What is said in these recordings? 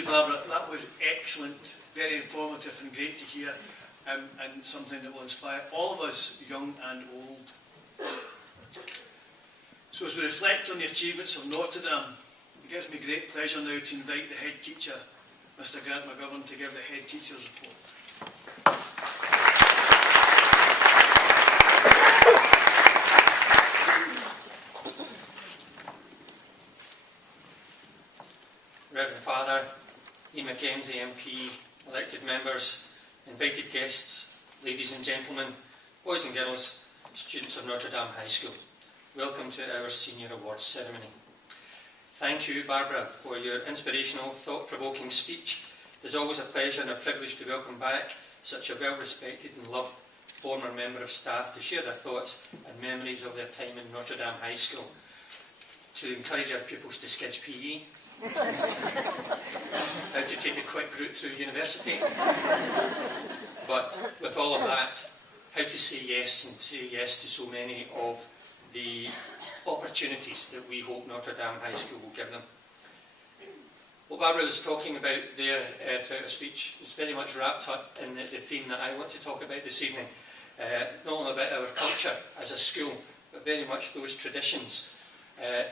you, Barbara. That was excellent, very informative and great to hear, and something that will inspire all of us, young and old. So as we reflect on the achievements of Notre Dame, it gives me great pleasure now to invite the head teacher, Mr. Grant McGovern, to give the head teacher's report. Reverend Father, Ian Mackenzie MP, elected members, invited guests, ladies and gentlemen, boys and girls, students of Notre Dame High School, welcome to our Senior Awards ceremony. Thank you, Barbara, for your inspirational, thought-provoking speech. It is always a pleasure and a privilege to welcome back such a well-respected and loved former member of staff to share their thoughts and memories of their time in Notre Dame High School, to encourage our pupils to sketch PE, how to take the quick route through university, but with all of that, how to say yes and say yes to so many of the opportunities that we hope Notre Dame High School will give them. What Barbara was talking about there throughout her speech is very much wrapped up in the theme that I want to talk about this evening. Not only about our culture as a school, but very much those traditions.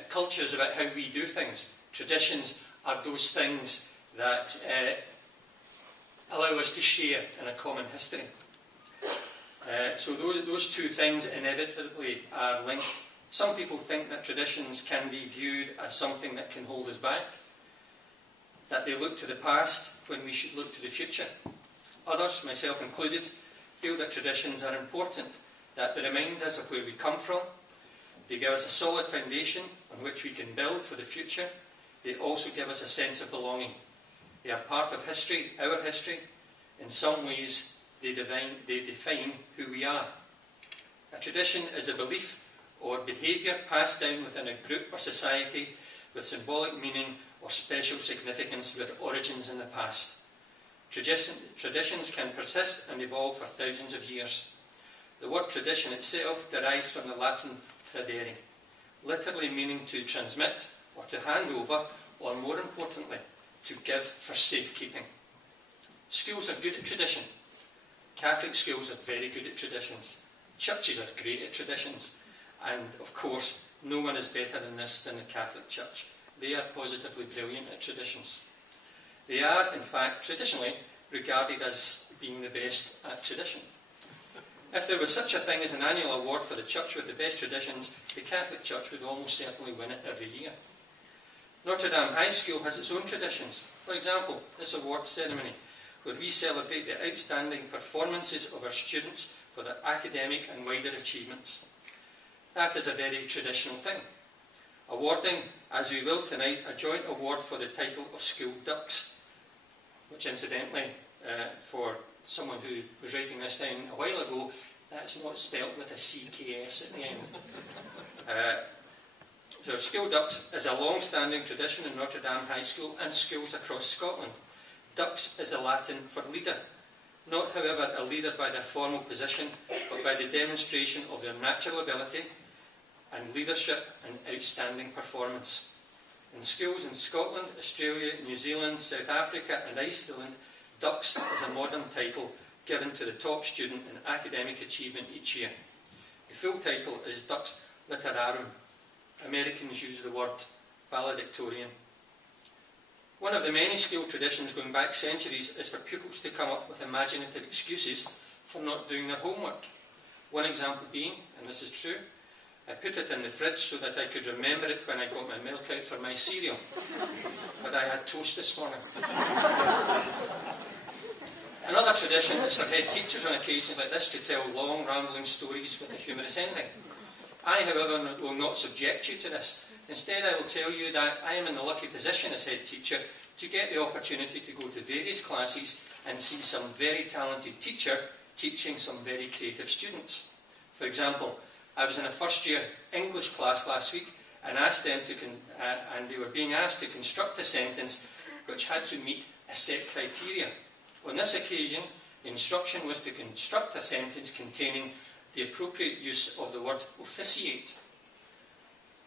Culture is about how we do things. Traditions are those things that allow us to share in a common history. So those two things inevitably are linked. Some people think that traditions can be viewed as something that can hold us back, that they look to the past when we should look to the future. Others, myself included, feel that traditions are important, that they remind us of where we come from. They give us a solid foundation on which we can build for the future. They also give us a sense of belonging. They are part of history, our history. In some ways, they define who we are. A tradition is a belief or behaviour passed down within a group or society with symbolic meaning or special significance with origins in the past. Traditions can persist and evolve for thousands of years. The word tradition itself derives from the Latin tradere, literally meaning to transmit or to hand over, or more importantly, to give for safekeeping. Schools are good at tradition. Catholic schools are very good at traditions. Churches are great at traditions. And of course, no one is better in this than the Catholic Church. They are positively brilliant at traditions. They are, in fact, traditionally regarded as being the best at tradition. If there was such a thing as an annual award for the church with the best traditions, the Catholic Church would almost certainly win it every year. Notre Dame High School has its own traditions. For example, this awards ceremony, where we celebrate the outstanding performances of our students for their academic and wider achievements. That is a very traditional thing. Awarding, as we will tonight, a joint award for the title of School Ducks, which incidentally, for someone who was writing this down a while ago, that's not spelt with a CKS at the end. So School Ducks is a long-standing tradition in Notre Dame High School and schools across Scotland. Dux is a Latin for leader, not however a leader by their formal position, but by the demonstration of their natural ability and leadership and outstanding performance. In schools in Scotland, Australia, New Zealand, South Africa and Iceland, Dux is a modern title given to the top student in academic achievement each year. The full title is Dux Literarum. Americans use the word valedictorian. One of the many school traditions going back centuries is for pupils to come up with imaginative excuses for not doing their homework. One example being, and this is true, I put it in the fridge so that I could remember it when I got my milk out for my cereal. But I had toast this morning. Another tradition is for head teachers on occasions like this to tell long, rambling stories with a humorous ending. I, however, will not subject you to this. Instead, I will tell you that I am in the lucky position as head teacher to get the opportunity to go to various classes and see some very talented teacher teaching some very creative students. For example, I was in a first-year English class last week and asked them to and they were being asked to construct a sentence which had to meet a set criteria. On this occasion, the instruction was to construct a sentence containing the appropriate use of the word officiate.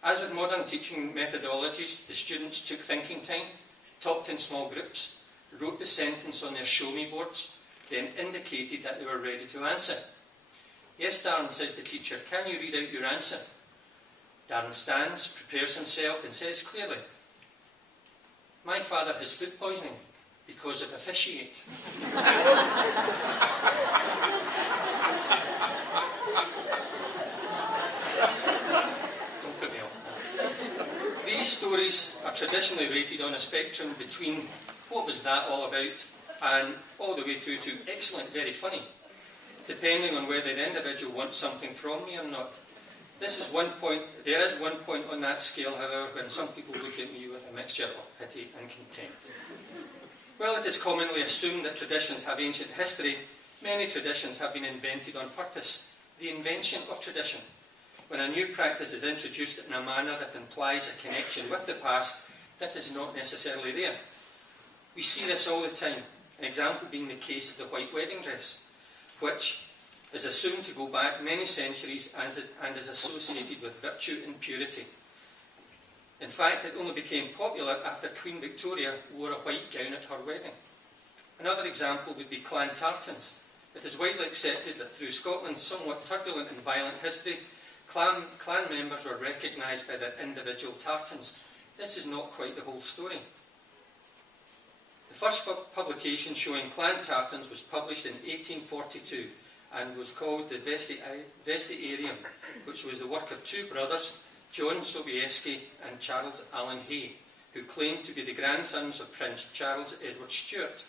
As with modern teaching methodologies, the students took thinking time. talked in small groups, wrote the sentence on their show me boards, then indicated that they were ready to answer. Yes, Darren, says the teacher, can you read out your answer? Darren stands, prepares himself and says clearly, my father has food poisoning because of a fish he ate. Don't put me off. These stories are traditionally rated on a spectrum between what was that all about and all the way through to excellent, very funny, depending on whether the individual wants something from me or not. There is one point on that scale, however, when some people look at me with a mixture of pity and contempt. Well, it is commonly assumed that traditions have ancient history. Many traditions have been invented on purpose. The invention of tradition. When a new practice is introduced in a manner that implies a connection with the past, that is not necessarily there. We see this all the time, an example being the case of the white wedding dress, which is assumed to go back many centuries and is associated with virtue and purity. In fact, it only became popular after Queen Victoria wore a white gown at her wedding. Another example would be clan tartans. It is widely accepted that through Scotland's somewhat turbulent and violent history, clan members were recognised by their individual tartans. This is not quite the whole story. The first publication showing clan tartans was published in 1842 and was called the Vestiarium, which was the work of two brothers, John Sobieski and Charles Allen Hay, who claimed to be the grandsons of Prince Charles Edward Stuart.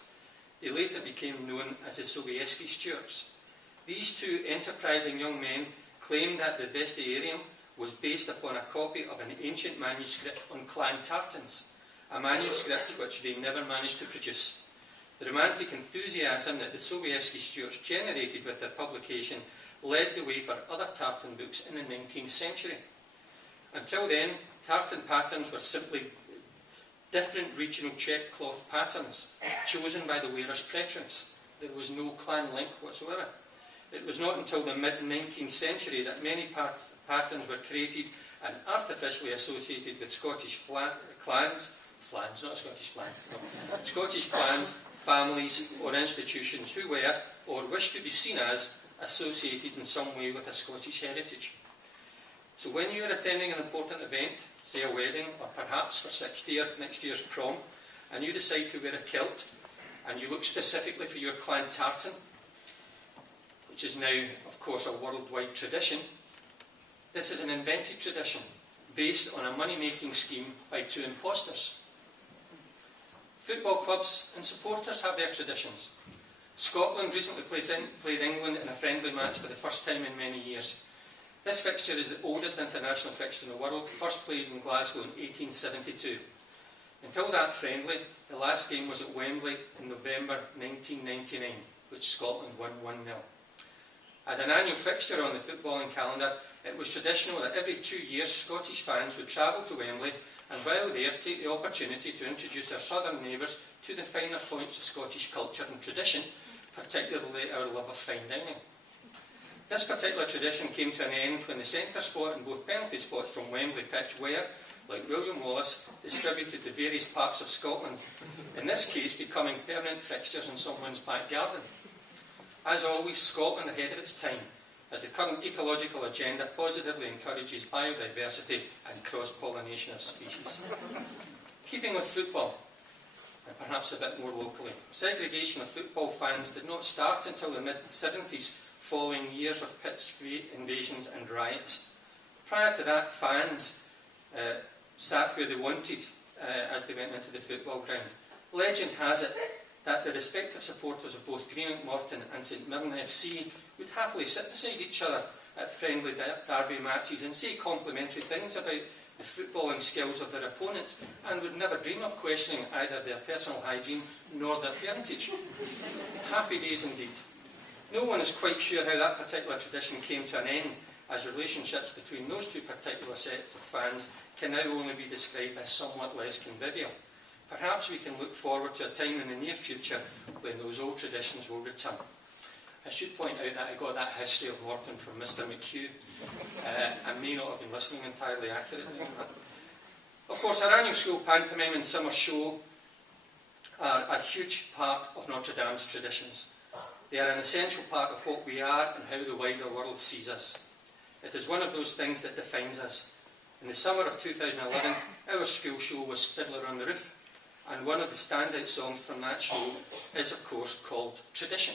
They later became known as the Sobieski Stuarts. These two enterprising young men claimed that the Vestiarium was based upon a copy of an ancient manuscript on clan tartans, a manuscript which they never managed to produce. The romantic enthusiasm that the Sobieski Stuarts generated with their publication led the way for other tartan books in the 19th century. Until then, tartan patterns were simply different regional check cloth patterns, chosen by the wearer's preference. There was no clan link whatsoever. It was not until the mid-19th century that many patterns were created and artificially associated with Scottish clans, families or institutions who were, or wished to be seen as, associated in some way with a Scottish heritage. So when you are attending an important event, say a wedding, or perhaps for 60th next year's prom, and you decide to wear a kilt, and you look specifically for your clan tartan, which is now, of course, a worldwide tradition, this is an invented tradition based on a money-making scheme by two impostors. Football clubs and supporters have their traditions. Scotland recently played England in a friendly match for the first time in many years. This fixture is the oldest international fixture in the world, first played in Glasgow in 1872. Until that friendly, the last game was at Wembley in November 1999, which Scotland won 1-0. As an annual fixture on the footballing calendar, it was traditional that every 2 years Scottish fans would travel to Wembley and while there take the opportunity to introduce their southern neighbours to the finer points of Scottish culture and tradition, particularly our love of fine dining. This particular tradition came to an end when the centre spot and both penalty spots from Wembley pitch were, like William Wallace, distributed to various parts of Scotland, in this case becoming permanent fixtures in someone's back garden. As always, Scotland ahead of its time, as the current ecological agenda positively encourages biodiversity and cross-pollination of species. Keeping with football, and perhaps a bit more locally, segregation of football fans did not start until the mid-70s, following years of pits invasions and riots. Prior to that, fans sat where they wanted as they went into the football ground. Legend has it that the respective supporters of both Greenock Morton and St Mirren FC would happily sit beside each other at friendly derby matches and say complimentary things about the footballing skills of their opponents and would never dream of questioning either their personal hygiene nor their parentage. Happy days indeed. No one is quite sure how that particular tradition came to an end, as relationships between those two particular sets of fans can now only be described as somewhat less convivial. Perhaps we can look forward to a time in the near future when those old traditions will return. I should point out that I got that history of Morton from Mr McHugh. I may not have been listening entirely accurately. Of course, our annual school pantomime and summer show are a huge part of Notre Dame's traditions. They are an essential part of what we are and how the wider world sees us. It is one of those things that defines us. In the summer of 2011, our school show was Fiddler on the Roof, and one of the standout songs from that show is, of course, called Tradition.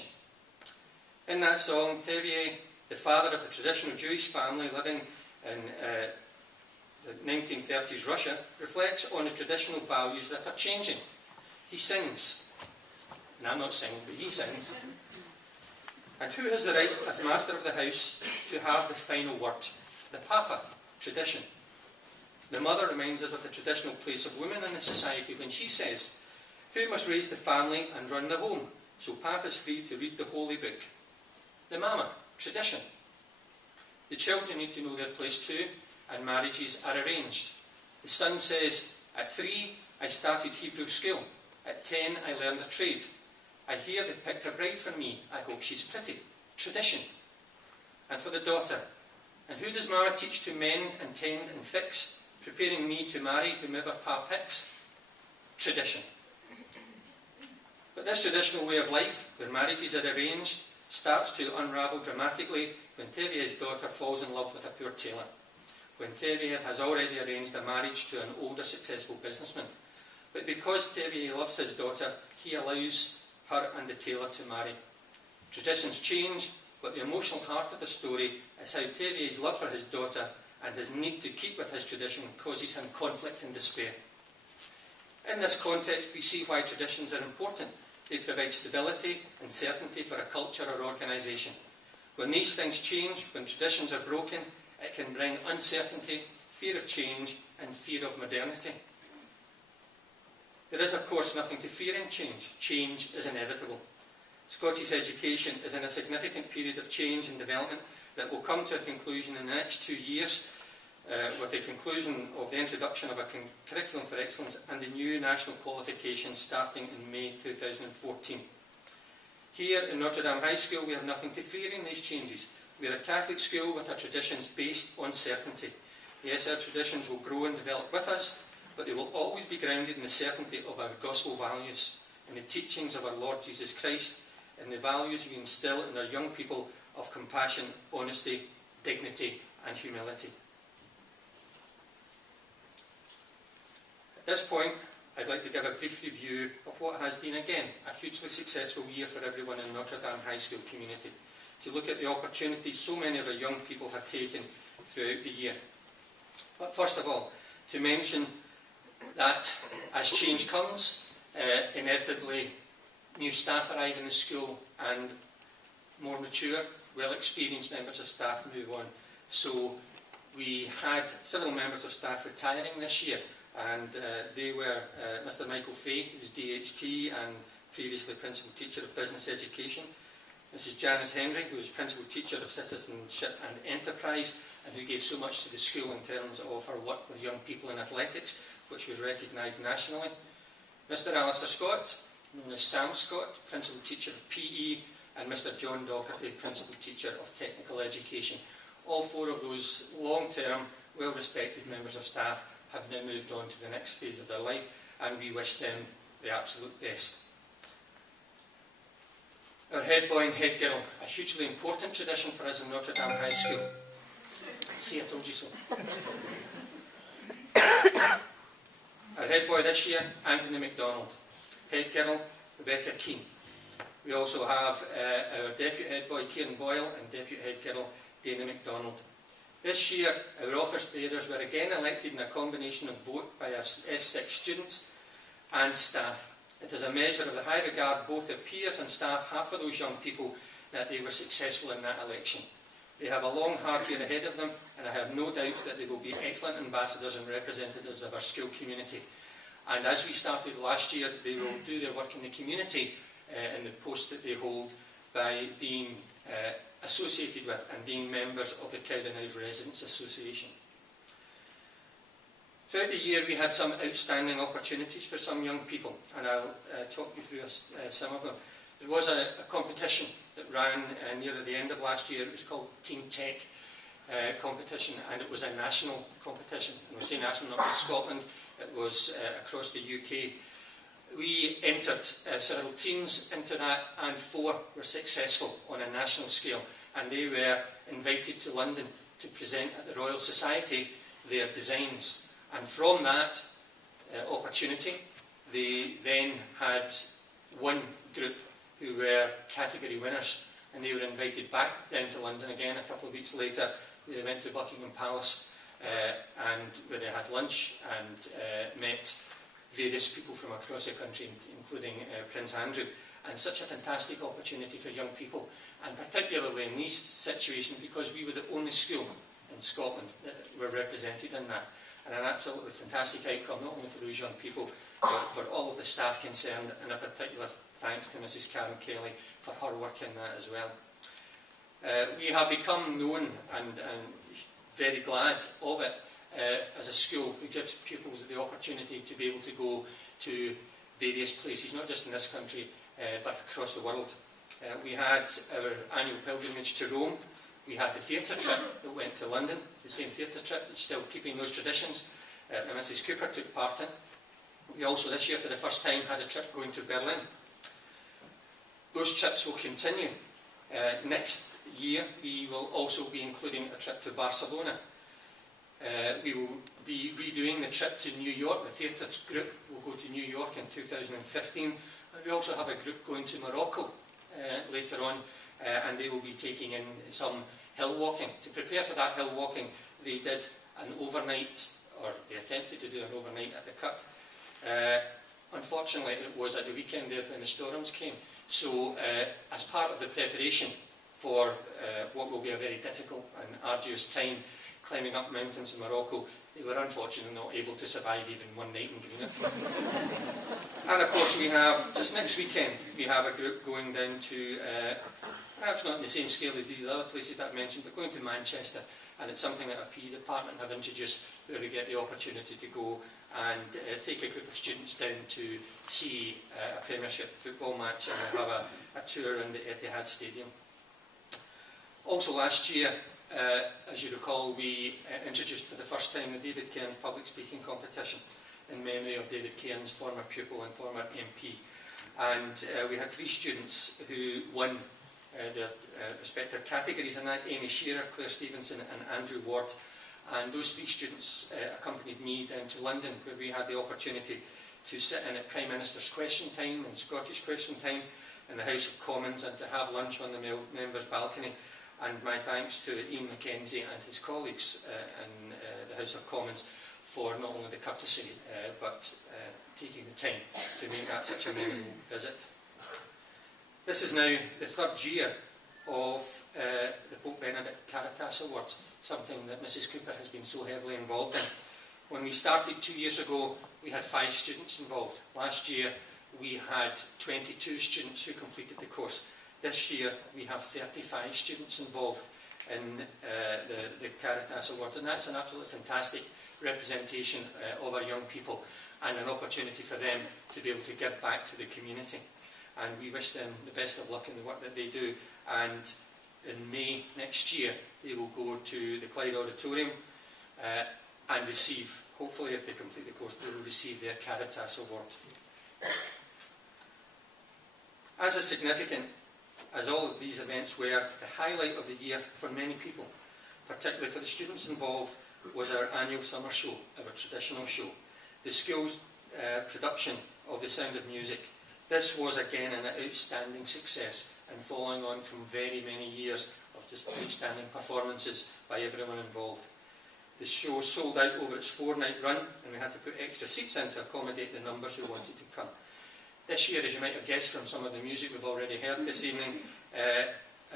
In that song, Therrier, the father of a traditional Jewish family living in the 1930s Russia, reflects on the traditional values that are changing. He sings, and I'm not singing, but he sings. And who has the right, as master of the house, to have the final word? The Papa, tradition. The mother reminds us of the traditional place of women in the society when she says, who must raise the family and run the home, so Papa's free to read the holy book? The Mama, tradition. The children need to know their place too, and marriages are arranged. The son says, at 3 I started Hebrew school, at 10 I learned a trade. I hear they've picked a bride for me, I hope she's pretty. Tradition. And for the daughter, and who does Mama teach to mend and tend and fix, preparing me to marry whomever Pa picks? Tradition. But this traditional way of life, where marriages are arranged, starts to unravel dramatically when Therrier's daughter falls in love with a poor tailor, when Therrier has already arranged a marriage to an older successful businessman. But because Therrier loves his daughter, he allows her and the tailor to marry. Traditions change, but the emotional heart of the story is how Therrier's love for his daughter and his need to keep with his tradition causes him conflict and despair. In this context, we see why traditions are important. They provide stability and certainty for a culture or organisation. When these things change, when traditions are broken, it can bring uncertainty, fear of change, and fear of modernity. There is, of course, nothing to fear in change. Change is inevitable. Scottish education is in a significant period of change and development that will come to a conclusion in the next 2 years, with the conclusion of the introduction of a curriculum for excellence and the new national qualifications starting in May 2014. Here in Notre Dame High School, we have nothing to fear in these changes. We are a Catholic school with our traditions based on certainty. Yes, our traditions will grow and develop with us, but they will always be grounded in the certainty of our gospel values, in the teachings of our Lord Jesus Christ, in the values we instil in our young people of compassion, honesty, dignity, and humility. At this point, I'd like to give a brief review of what has been, again, a hugely successful year for everyone in Notre Dame High School community, to look at the opportunities so many of our young people have taken throughout the year. But first of all, to mention that as change comes, inevitably new staff arrive in the school and more mature, well-experienced members of staff move on. So we had several members of staff retiring this year, and they were Mr. Michael Fay, who was DHT and previously Principal Teacher of Business Education, Mrs. Janice Henry, who was Principal Teacher of Citizenship and Enterprise, and who gave so much to the school in terms of her work with young people in athletics, which was recognised nationally. Mr. Alistair Scott, known as Sam Scott, Principal Teacher of PE, and Mr. John Docherty, Principal Teacher of Technical Education. All 4 of those long-term, well-respected members of staff have now moved on to the next phase of their life, and we wish them the absolute best. Our head boy and head girl, a hugely important tradition for us in Notre Dame High School. See, I told you so. Our head boy this year, Anthony MacDonald. Head girl, Rebecca Keane. We also have our deputy head boy, Kieran Boyle, and deputy head girl, Dana MacDonald. This year, our office bearers were again elected in a combination of vote by our S6 students and staff. It is a measure of the high regard both their peers and staff have for those young people that they were successful in that election. They have a long, hard year ahead of them, and I have no doubts that they will be excellent ambassadors and representatives of our school community. And as we started last year, they will do their work in the community in the post that they hold by being associated with and being members of the Cowdenhouse Residents Association. Throughout the year we had some outstanding opportunities for some young people, and I'll talk you through some of them. There was a competition that ran near the end of last year. It was called Team Tech competition, and it was a national competition. And we say national, not just Scotland, it was across the UK. we entered several teams into that, and 4 were successful on a national scale, and they were invited to London to present at the Royal Society their designs. And from that opportunity, they then had one group who were category winners, and they were invited back down to London again a couple of weeks later. They went to Buckingham Palace and where they had lunch and met various people from across the country, including Prince Andrew. And such a fantastic opportunity for young people, and particularly in these situations, because we were the only school in Scotland that were represented in that. And an absolutely fantastic outcome, not only for those young people, but for all of the staff concerned, and a particular thanks to Mrs. Karen Kelly for her work in that as well. We have become known and very glad of it as a school who gives pupils the opportunity to be able to go to various places, not just in this country, but across the world. We had our annual pilgrimage to Rome. We had the theatre trip that went to London, the same theatre trip, that's still keeping those traditions, that Mrs. Cooper took part in. We also this year, for the first time, had a trip going to Berlin. Those trips will continue. Next year, we will also be including a trip to Barcelona. We will be redoing the trip to New York. The theatre group will go to New York in 2015. And we also have a group going to Morocco later on, and they will be taking in some hill walking. To prepare for that hill walking, they did an overnight, or they attempted to do an overnight at the Cut. Unfortunately, it was at the weekend there when the storms came. So, as part of the preparation for what will be a very difficult and arduous time, climbing up mountains in Morocco, they were unfortunately not able to survive even one night in Greenock. And of course we have, just next weekend, we have a group going down to, perhaps not in the same scale as these other places that I've mentioned, but going to Manchester, and it's something that our PE department have introduced, where we get the opportunity to go and take a group of students down to see a Premiership football match, and we'll have a tour around the Etihad Stadium. Also last year, as you recall, we introduced for the first time the David Cairns public speaking competition in memory of David Cairns, former pupil and former MP. And we had 3 students who won their respective categories in that: Amy Shearer, Claire Stevenson and Andrew Ward. And those 3 students accompanied me down to London, where we had the opportunity to sit in at Prime Minister's Question Time and Scottish Question Time in the House of Commons, and to have lunch on the members' balcony. And my thanks to Ian Mackenzie and his colleagues in the House of Commons for not only the courtesy, but taking the time to make that such a memorable visit. This is now the 3rd year of the Pope Benedict Caritas Awards, something that Mrs. Cooper has been so heavily involved in. When we started 2 years ago, we had 5 students involved. Last year, we had 22 students who completed the course. This year we have 35 students involved in the Caritas Award, and that's an absolutely fantastic representation of our young people, and an opportunity for them to be able to give back to the community. And we wish them the best of luck in the work that they do, and in May next year they will go to the Clyde Auditorium and receive, hopefully if they complete the course, they will receive their Caritas Award. As is significant as all of these events were, the highlight of the year for many people, particularly for the students involved, was our annual summer show, our traditional show. The school's production of The Sound of Music. This was again an outstanding success, and following on from very many years of just outstanding performances by everyone involved. The show sold out over its 4-night run, and we had to put extra seats in to accommodate the numbers who wanted to come. This year, as you might have guessed from some of the music we've already heard this evening,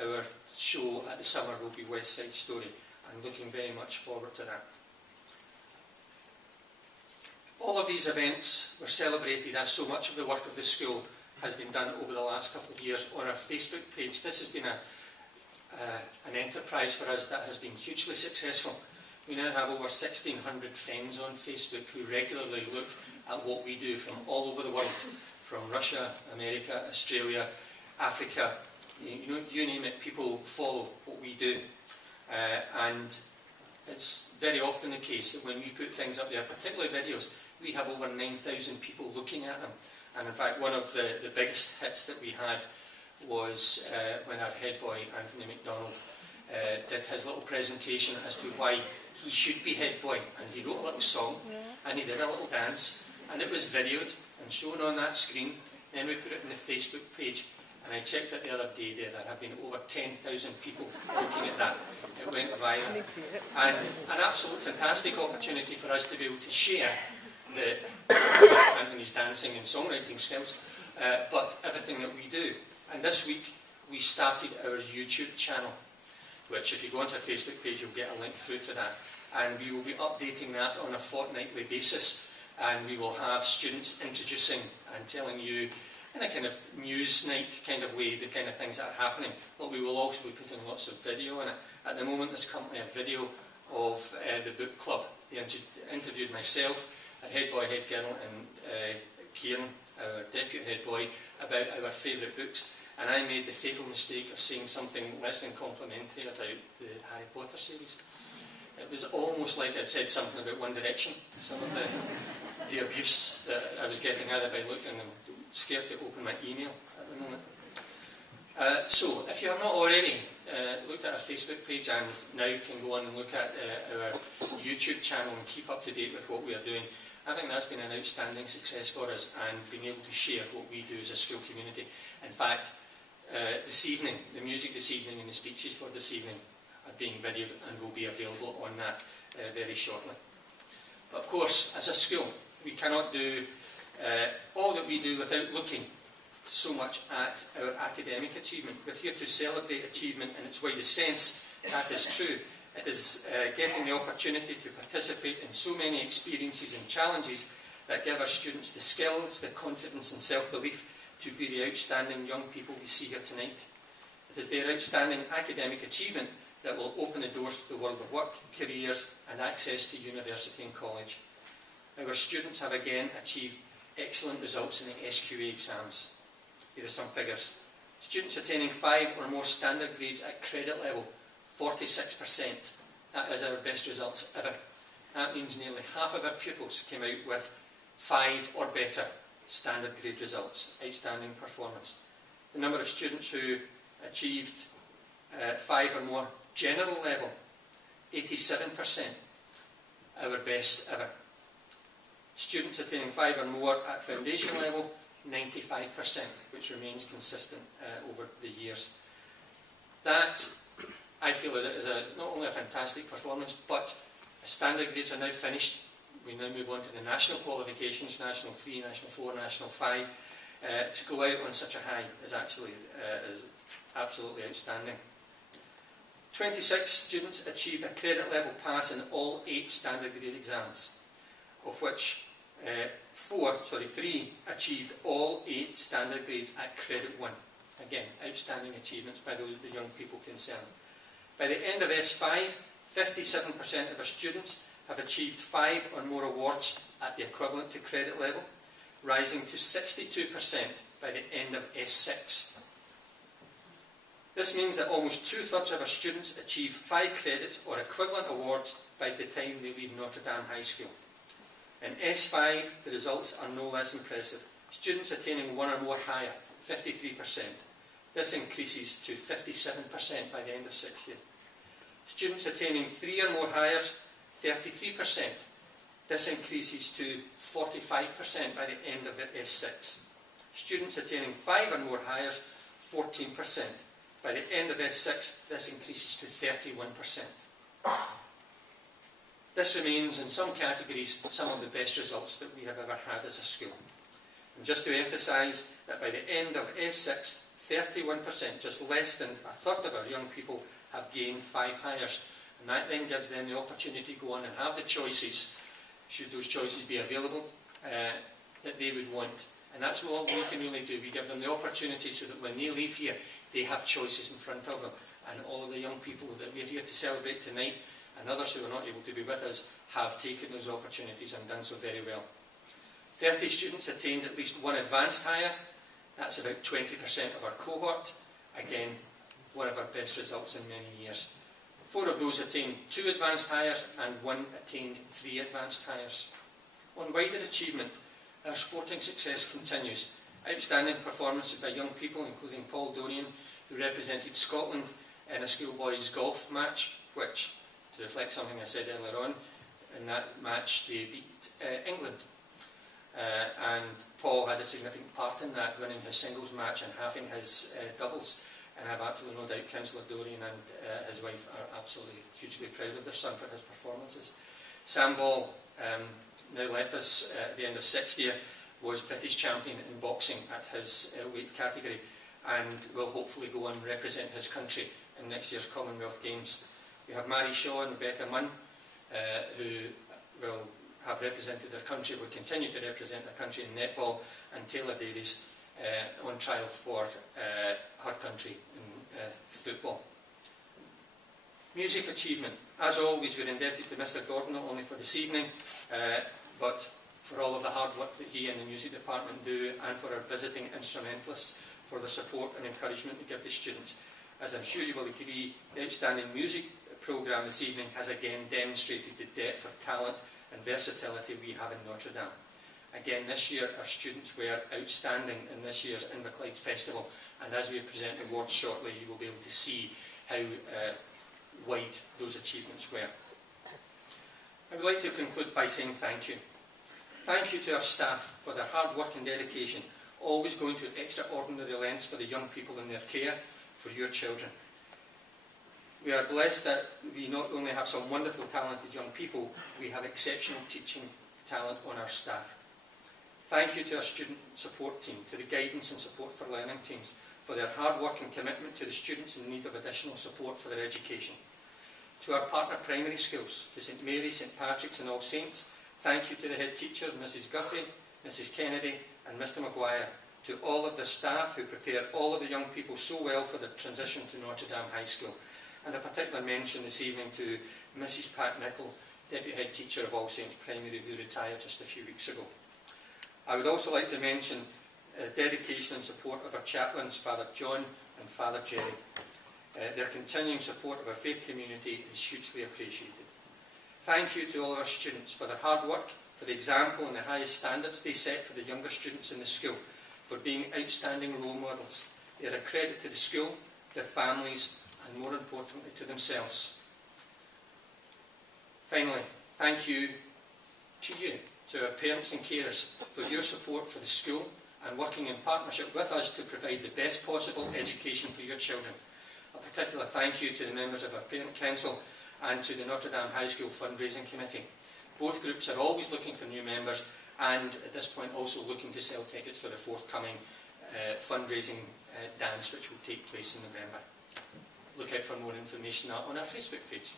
our show at the summer will be West Side Story. I'm looking very much forward to that. All of these events were celebrated, as so much of the work of the school has been done over the last couple of years, on our Facebook page. This has been an enterprise for us that has been hugely successful. We now have over 1,600 friends on Facebook who regularly look at what we do from all over the world, from Russia, America, Australia, Africa, you name it, people follow what we do. And it's very often the case that when we put things up there, particularly videos, we have over 9,000 people looking at them. And in fact, one of the biggest hits that we had was when our head boy, Anthony McDonald, did his little presentation as to why he should be head boy. And he wrote a little song, and he did a little dance, and it was videoed and shown on that screen. Then we put it on the Facebook page, and I checked it the other day there had been over 10,000 people looking at that. It went viral. And an absolute fantastic opportunity for us to be able to share Anthony's dancing and songwriting skills, but everything that we do. And this week we started our YouTube channel, which if you go onto our Facebook page you'll get a link through to that. And we will be updating that on a fortnightly basis, and we will have students introducing and telling you in a kind of news night kind of way the kind of things that are happening. But we will also be putting lots of video in it. At the moment there's currently a video of the book club. They interviewed myself, our head boy, head girl, and Kieran, our deputy head boy, about our favourite books. And I made the fatal mistake of saying something less than complimentary about the Harry Potter series. It was almost like I'd said something about One Direction, some of the abuse that I was getting at it by looking. I'm scared to open my email at the moment. So, if you have not already looked at our Facebook page, and now you can go on and look at our YouTube channel and keep up to date with what we are doing, I think that's been an outstanding success for us, and being able to share what we do as a school community. In fact, this evening, the music this evening and the speeches for this evening are being videoed and will be available on that very shortly. But of course, as a school, we cannot do all that we do without looking so much at our academic achievement. We're here to celebrate achievement in its widest sense. That is true. It is getting the opportunity to participate in so many experiences and challenges that give our students the skills, the confidence and self-belief to be the outstanding young people we see here tonight. It is their outstanding academic achievement that will open the doors to the world of work, careers and access to university and college. Our students have again achieved excellent results in the SQA exams. Here are some figures. Students attaining 5 or more standard grades at credit level, 46%. That is our best results ever. That means nearly half of our pupils came out with 5 or better standard grade results. Outstanding performance. The number of students who achieved 5 or more general level, 87%. Our best ever. Students attaining 5 or more at foundation level, 95%, which remains consistent over the years. That, I feel, is not only a fantastic performance, but standard grades are now finished. We now move on to the national qualifications, National 3, National 4, National 5. To go out on such a high is actually is absolutely outstanding. 26 students achieved a credit level pass in all 8 standard grade exams, of which 3 achieved all 8 standard grades at credit 1. Again, outstanding achievements by the young people concerned. By the end of S5, 57% of our students have achieved 5 or more awards at the equivalent to credit level, rising to 62% by the end of S6. This means that almost 2/3 of our students achieve 5 credits or equivalent awards by the time they leave Notre Dame High School. In S5, the results are no less impressive. Students attaining 1 or more higher, 53%. This increases to 57% by the end of 6th year. Students attaining 3 or more higher, 33%. This increases to 45% by the end of S6. Students attaining 5 or more higher, 14%. By the end of S6, this increases to 31%. This remains, in some categories, some of the best results that we have ever had as a school. And just to emphasise that by the end of S6, 31%, just less than 1/3 of our young people, have gained 5 hires. And that then gives them the opportunity to go on and have the choices, should those choices be available, that they would want. And that's what we can really do. We give them the opportunity so that when they leave here, they have choices in front of them. And all of the young people that we're here to celebrate tonight, and others who are not able to be with us, have taken those opportunities and done so very well. 30 students attained at least 1 advanced hire. That's about 20% of our cohort. Again, one of our best results in many years. 4 of those attained 2 advanced hires and 1 attained 3 advanced hires. On wider achievement, Our sporting success continues. Outstanding performances by young people, including Paul Dorian, who represented Scotland in a schoolboys golf match, which, to reflect something I said earlier on, in that match they beat England. And Paul had a significant part in that, winning his singles match and halving his doubles. And I have absolutely no doubt Councillor Dorian and his wife are absolutely hugely proud of their son for his performances. Sam Ball, now left us at the end of 6th year, was British champion in boxing at his weight category and will hopefully go and represent his country in next year's Commonwealth Games. We have Mary Shaw and Rebecca Munn, who will have represented their country, will continue to represent their country in netball, and Taylor Davies on trial for her country in football. Music achievement. As always, we're indebted to Mr Gordon, not only for this evening, but for all of the hard work that he and the music department do, and for our visiting instrumentalists for their support and encouragement to give the students. As I'm sure you will agree, the outstanding music programme this evening has again demonstrated the depth of talent and versatility we have in Notre Dame. Again, this year our students were outstanding in this year's Inverclyde Festival, and as we present awards shortly, you will be able to see how wide those achievements were. I would like to conclude by saying thank you. Thank you to our staff for their hard work and dedication, always going to extraordinary lengths for the young people in their care, for your children. We are blessed that we not only have some wonderful talented young people, we have exceptional teaching talent on our staff. Thank you to our student support team, to the guidance and support for learning teams, for their hard work and commitment to the students in need of additional support for their education. To our partner primary schools, to St Mary, St Patrick's and All Saints, thank you to the head teachers, Mrs Guthrie, Mrs Kennedy and Mr Maguire, to all of the staff who prepare all of the young people so well for their transition to Notre Dame High School. And a particular mention this evening to Mrs Pat Nichol, Deputy Head Teacher of All Saints Primary, who retired just a few weeks ago. I would also like to mention dedication and support of our chaplains, Father John and Father Jerry. Their continuing support of our faith community is hugely appreciated. Thank you to all of our students for their hard work, for the example and the highest standards they set for the younger students in the school, for being outstanding role models. They are a credit to the school, their families, and more importantly to themselves. Finally, thank you to you, to our parents and carers, for your support for the school and working in partnership with us to provide the best possible education for your children. A particular thank you to the members of our Parent Council and to the Notre Dame High School Fundraising Committee. Both groups are always looking for new members and at this point also looking to sell tickets for the forthcoming fundraising dance which will take place in November. Look out for more information on our Facebook page.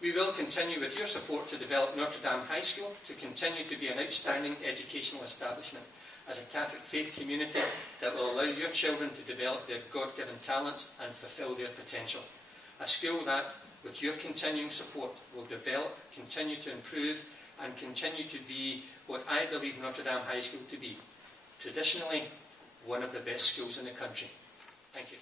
We will continue with your support to develop Notre Dame High School to continue to be an outstanding educational establishment as a Catholic faith community that will allow your children to develop their God-given talents and fulfil their potential. A school that, with your continuing support, will develop, continue to improve and continue to be what I believe Notre Dame High School to be. Traditionally, one of the best schools in the country. Thank you.